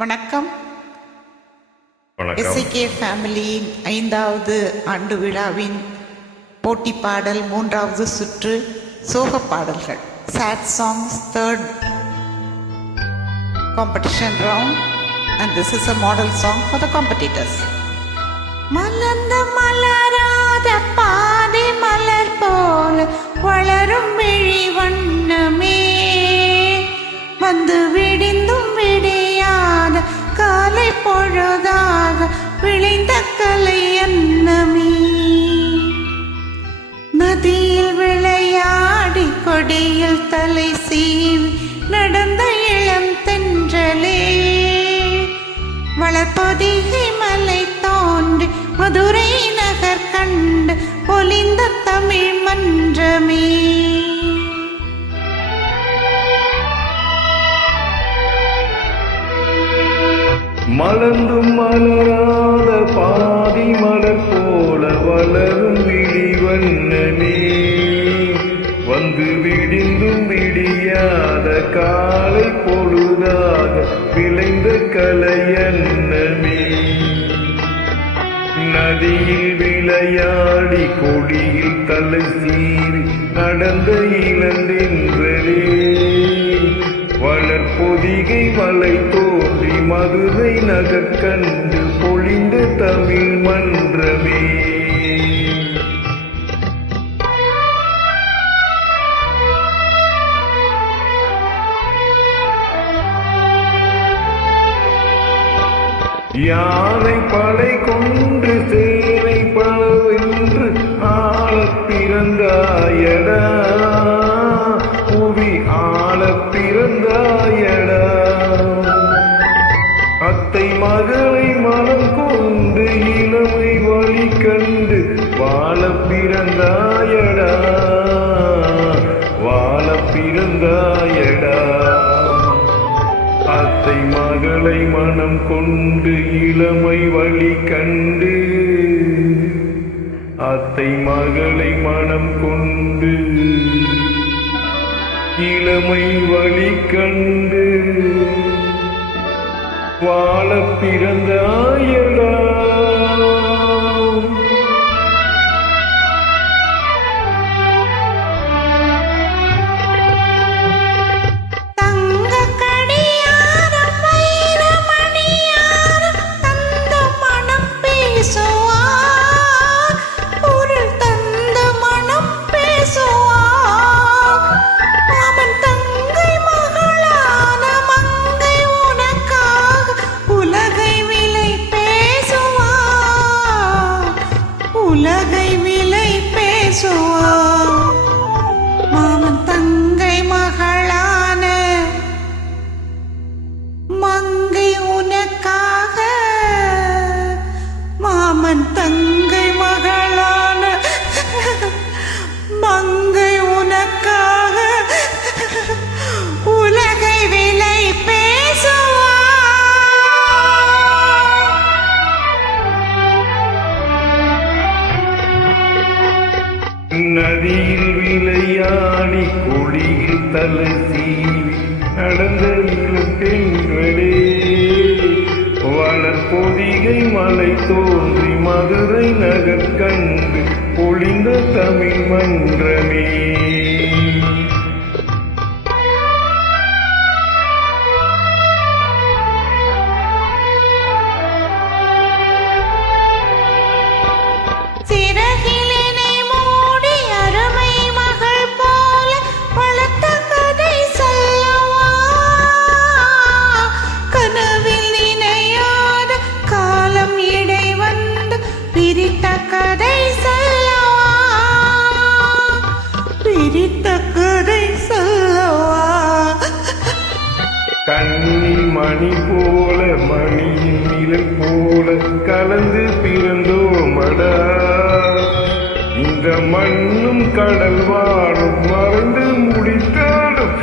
வணக்கம். எஸ்ஐகே ஃபேமிலியின் 5வது ஆண்டு விழாவின் போட்டி பாடல் 3வது சுற்று சோக பாடல்கள் sad songs 3rd competition round, and this is a model song for the competitors. மலர்ந்த மலராத பாதி மலர் போல வளரும் விழி வண்ணமே, வந்து விடிந்தும் விடியாத காலை பொழுதாக விளைந்த கலை அன்னமே, நதியில் விளையாடி கொடியில் தலை சீவி நடந்த இளம் தென்றலே, வளர்பொதிகை மலை தோன்றி மதுரை நகர் கண்டு பொலிந்த தமிழ் மன்றமே. மலர்ந்தும் மலராத பாதி மலர் போல வளரும் விழி வண்ணமே, வந்து விடிந்தும் விடியாத காலை பொழுதாக விளைந்த கலையன்னமே, நதியில் விளையாடி கொடியில் தலை சீவி நடந்த இளந்தென்றலே, வளர்பொதிகை மலை தோன்றி மதுரை நகர் கண்டு பொழிந்த தமிழ் மன்றமே. யானை படை கொண்டு சேனை பலவென்று ஆளப் பிறந்தாயடா, புவி ஆளப் பிறந்தாயடா, அத்தை மகளை மனம் கொண்டு இளமை வழி கண்டு வாழப் பிறந்தாயடா, வாழப் பிறந்தாயடா, அத்தை மகளை மனம் கொண்டு இளமை வழி கண்டு, அத்தை மகளை மனம் கொண்டு இளமை வழி கண்டு வாழ பிறந்தாயடா. உலகை விலை பேசுவா, மாமன் தங்கை மகளான மங்கை உனக்காக, மாமன் தங்கை மகளான மங்கை உனக்காக உலகை விலை பேசுவா. நதியில் விளையாடி கொடியில் தலை சீவி நடந்த இளம்பெண்களே, வளர்பொதிகை மலை தோன்றி மதுரை நகர் கண்டு பொழிந்த தமிழ் மன்றமே. கண்ணில் மணி போல மணியின் நிழல் போல கலந்து பிறந்தோமடா, இந்த மண்ணும் கடல் வாழும் மறந்து முடித்தாலும்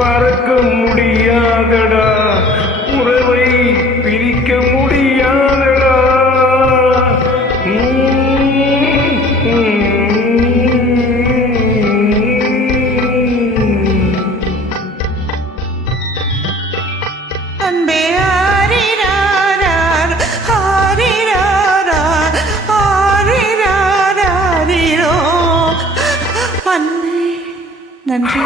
பறக்க முடியாதடா, உறவை பிரிக்க முடியாதடா. அன்பே ஆரிராரார் ஆரிராரார் ஆரிராராரிரோ அன்பே. நன்றி.